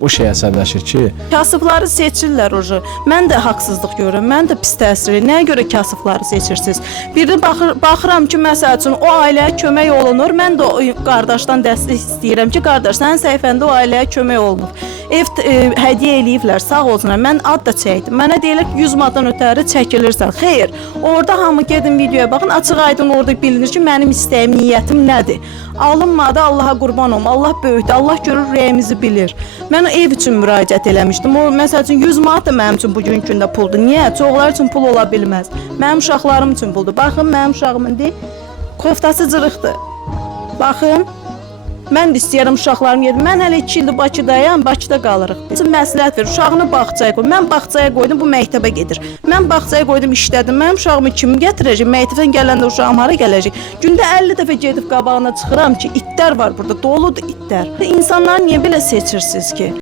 O şey əsəbləşir ki, Kasıbları seçirlər oje. Mən də haqsızlıq görürəm. Mən də pis təsir. Nəyə görə kasıbları seçirsiniz? Biri baxıram ki, məsəl üçün o ailəyə kömək olunur. Mən də o qardaşdan dəstək istəyirəm ki, qardaş, sənin səhifəndə o ailəyə kömək olunur. Ev hədiyyə eləyiblər, sağ olsunlar. Mən ad da çəkdim. Mənə deyirlər ki, 100 manatdan ötəri çəkilirsən. Xeyr, orada hamı gedin videoya baxın. Açıq-aydın orada bilinir ki, mənim istəyim, niyyətim nədir? Alınmadı, Allaha qurban olum. Allah böyükdür. Allah görür, ürəyimizi bilir. Mən ev üçün müraciət eləmişdim. O məsəl üçün 100 manat da mənim üçün bugün gündə puldur. Niyə? Çoxlar üçün pul ola bilməz. Mənim uşaqlarım üçün puldur. Baxın, mənim uşağım indi koftası cırıqdır. Baxın. Mən də istəyirəm uşaqlarım yedim. Mən hələ 2 ildir Bakıdayam, Bakıda qalırıq. Biz məsləhət ver, uşağını bağçaya qoy. Mən bağçaya qoydum, bu məktəbə gedir. Mən bağçaya qoydum, işlədim. Mənim uşağımı kim gətirəcək? Məktəbdən gələndə uşağım hara gələcək? Gündə 50 dəfə gedib qabağına çıxıram ki, itlər var burada, doludur itlər. İnsanları niyə belə seçirsiniz ki?